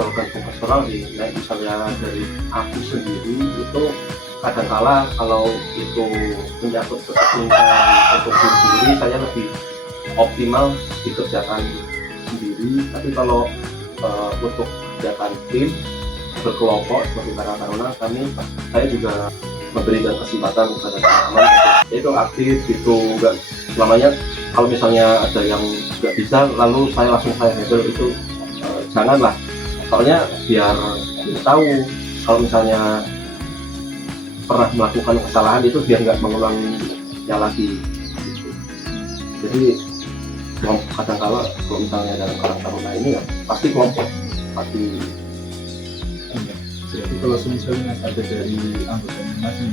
tergantung personal sih. Nah, misalnya dari aku sendiri itu kadangkala kalau itu menyangkut kepentingan untuk diri sendiri, saya lebih optimal dikerjakan sendiri. Tapi kalau untuk kegiatan tim berkelompok seperti Karang Taruna, saya juga memberikan kesempatan kepada teman-teman itu aktif gitu, enggak selamanya kalau misalnya ada yang nggak bisa lalu saya handle itu, janganlah, soalnya biar tahu kalau misalnya pernah melakukan kesalahan itu biar nggak mengulanginya lagi gitu. Jadi kadang-kala kalau misalnya dalam Karang Taruna ini ya pasti kelompok, pasti. Jadi kalau misalnya ada dari anggota Mas nih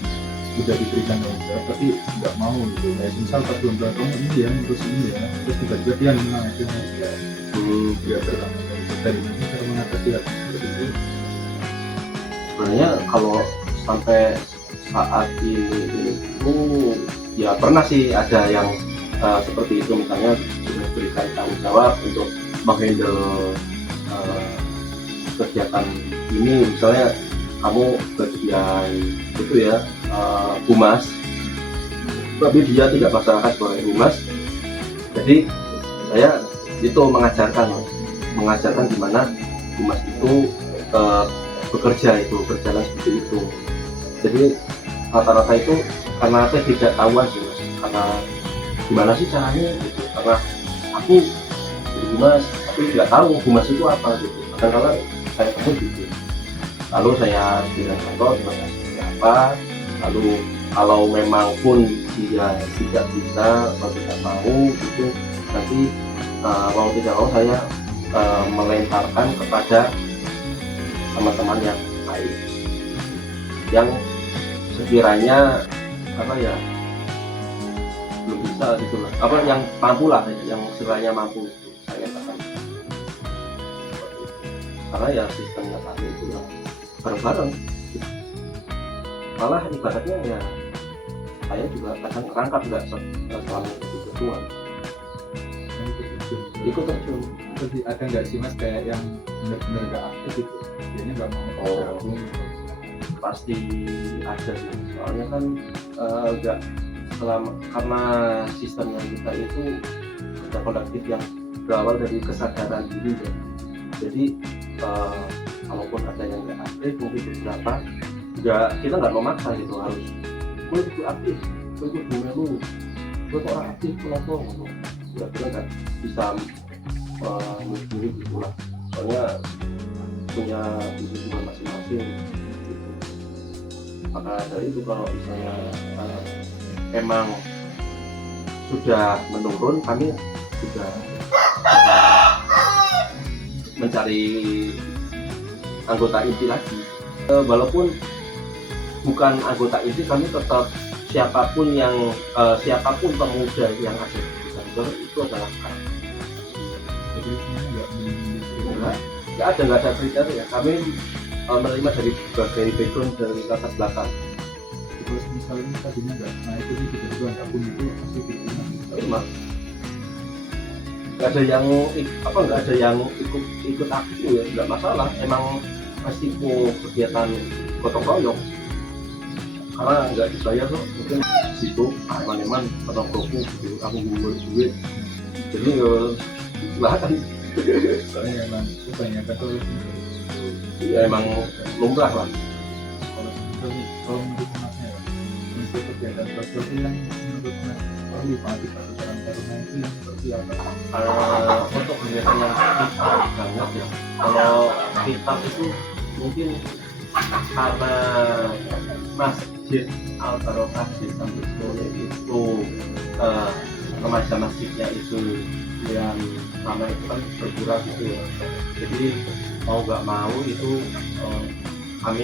sudah diberikan tanggung jawab tapi nggak mau gitu, kayak misal pas belum bertemu ini ya terus ini ya terus tiba-tiba dia menang itu ya dia bertanggung jawab dari mana cara mengatasi hal seperti itu. Sebenarnya kalau sampai saat ini itu ya pernah sih ada yang seperti itu, misalnya sudah berikan tanggung jawab untuk menghandle kegiatan ini, misalnya kamu bagian itu ya humas, tapi dia tidak melaksanakan sebagai humas. Jadi saya itu mengajarkan gimana humas itu bekerja, itu berjalan seperti itu. Jadi rata-rata itu karena saya tidak tahuan sih Mas, karena gimana sih caranya gitu, karena aku jadi humas tapi nggak tahu humas itu apa gitu. Kadang-kadang saya temui gitu, lalu saya berikan contoh gimana seperti apa, lalu kalau memang pun dia tidak bisa atau tidak mau gitu, nanti mau tidak mau saya melemparkan kepada teman-teman yang lain yang sekiranya apa ya belum bisa gitu lah, apa yang mampu lah, yang sekiranya mampu gitu, saya katakan. Karena ya sistemnya kami itu ya bareng-bareng, malah ibaratnya ya saya juga kadang kerangkap nggak selalu jadi ketua, ikut terjun. Jadi ada nggak sih Mas kayak yang benar-benar nggak aktif gitu, dianya nggak mau bergabung gitu. Pasti ada sih, soalnya kan nggak selama, karena sistemnya kita itu kerja kolektif yang berawal dari kesadaran diri ya. Jadi kalaupun ada yang nggak aktif, mungkin beberapa kita nggak memaksa gitu harus gue itu aktif, gue itu dulu gue kok orang aktif kenapa gitu, kita nggak bisa menjadi gitu lah, soalnya punya tujuan masing-masing gitu. Maka dari itu kalau misalnya emang sudah menurun, kami sudah mencari anggota inti lagi. Walaupun bukan anggota inti, kami tetap siapapun pemuda yang ada di kantor itu adalah kami. Jadi sebenarnya nggak ada kriteria. Kami menerima dari berbagai background, dari latar belakang. terus misalnya tadinya nggak, nah itu nih tiba-tiba nggak pun itu pasti diterima. Nggak ada yang ikut aktif ya, nggak masalah. Emang resiko kegiatan gotong royong karena nggak dibayar loh, mungkin sibuk eman-eman potong rokok gitu, aku ngumpul duit, jadi silahkan. Soalnya emang kebanyakan tuh Ya emang lumrah lah. kalau menurut Masnya ya, untuk kegiatan sosial yang menurut Mas perlu dipakai pada Karang Taruna itu yang seperti apa? Untuk kegiatan yang banget ya, kalau kita itu mungkin karena Masjid Al Barokah di Kampus Solo itu remaja masjidnya itu yang sama itu kan berkurang gitu ya, jadi mau nggak mau itu kami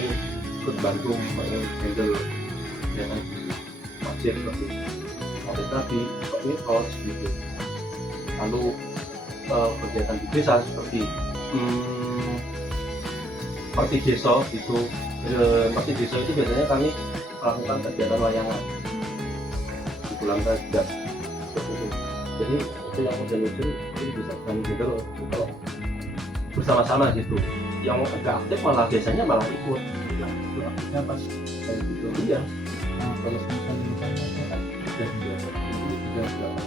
ikut bantu handle kegiatan masjid seperti tadi mitos gitu. Lalu kegiatan di desa seperti Parti Desa itu, Parti Desa itu biasanya kami melakukan kegiatan layangan di bulan Rajab seperti itu. Jadi itu yang udah lucu itu bisa kami gitu loh. Kalau bersama-sama gitu. Yang enggak aktif malah biasanya malah ikut. Nah, itu akhirnya pas kayak gitu. Iya. Nah, kalau misalnya kan sudah biasa itu sudah berapa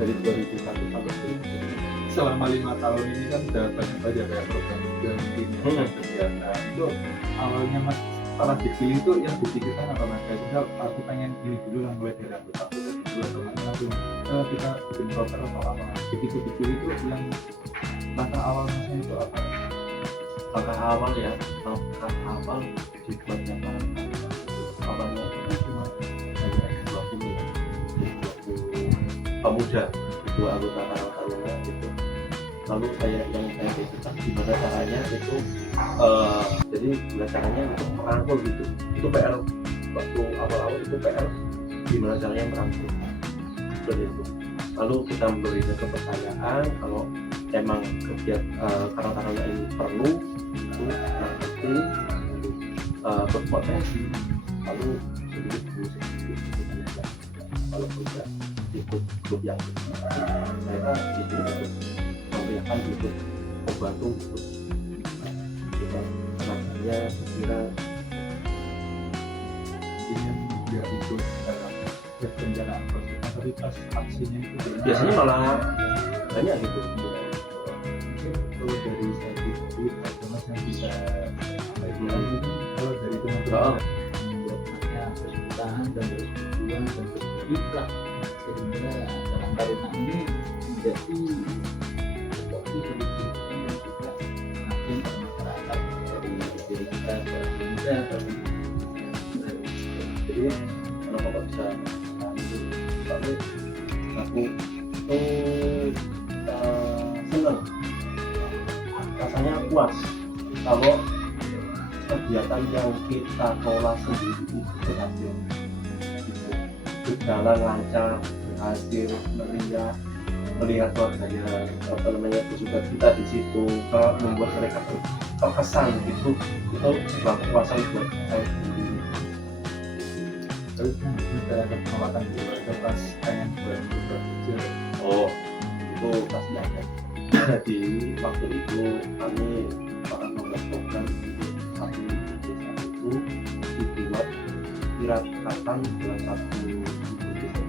dari 2001 sampai 2000. Selama 5 tahun ini kan udah banyak aja kayak program dan kegiatan itu. Awalnya mas setelah dipilih itu yang dipikirkan apa mas? Kayak misal aku pengen ini dulu lah, mulai dari anggota dulu atau mana langsung kita bikin program atau apa. Begitu dipilih itu yang langkah awal masnya itu apa? Langkah awal ya, langkah awal dibuatnya para awalnya itu cuma hanya 20 ya, 20 pemuda, 2 anggota Karang Taruna gitu. Lalu saya pikirkan gimana caranya itu, jadi gimana caranya untuk merangkul gitu. Itu PR waktu awal-awal, itu PR gimana caranya merangkul seperti itu. Lalu kita memberikan kepercayaan kalau emang kegiatan Karang Taruna ini perlu itu nanti berpotensi, lalu sedikit kalau tidak ikut grup yang saya itu memberikan untuk membantu untuk kita rasanya kira Ingin dia ikut dalam perencanaan program, tapi pas aksinya itu biasanya malah banyak gitu. mungkin kalau dari saya pribadi ada mas yang bisa kalau dari teman-teman membuatnya bertahan dan terus berjuang dan terus berikhlas sehingga dalam Taruna ini menjadi seperti pendidikan dan juga semakin bermasyarakat dari diri kita sebagai muda tapi Jadi kenapa kok bisa lalu aku itu senang, rasanya puas kalau kegiatan yang kita kelola sendiri itu berhasil gitu. Berjalan lancar, berhasil melihat keluarganya bersuka cita di situ, membuat mereka terkesan gitu, itu sebuah kepuasan buat saya sendiri. terus ada penolakan di keluarga pas pengen berubah kerja. Oh, itu pasti ada. Jadi waktu itu kami akan membuat program untuk satu desa itu dibuat tirakatan dalam satu desa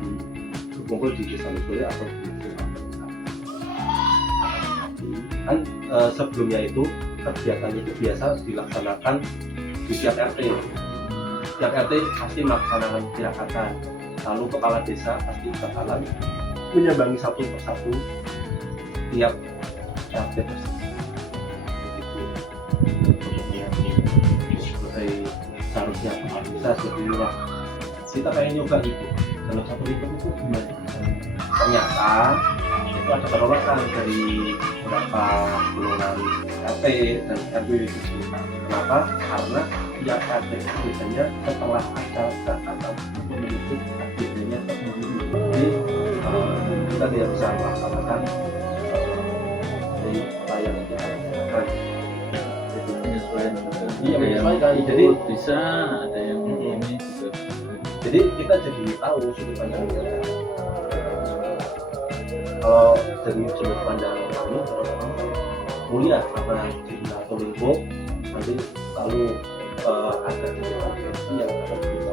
berkumpul di desa Lusuri atau di desa kan sebelumnya itu kegiatannya itu biasa dilaksanakan di tiap RT. Tiap RT pasti melaksanakan tirakatan, lalu kepala desa pasti bakalan menyambangi satu persatu tiap RT tersebut. Sebagai seharusnya kepala desa sendiri lah, kita pengen nyoba gitu. Dalam satu event itu gimana? Ternyata itu ada penolakan dari beberapa golongan RT dan RW gitu. Kenapa? Karena tiap RT itu biasanya setelah ada kesepakatan untuk menutup agendanya tersendiri. Jadi kita tidak bisa melaksanakan dari apa yang kita lakukan. Penyesuaian Iya, menyesuaikan. Jadi bisa ada yang ini juga. jadi kita jadi tahu sudut pandang kalau dari sudut pandang kami kuliah apa di atau lingkup nanti lalu ada kegiatan yang akan kita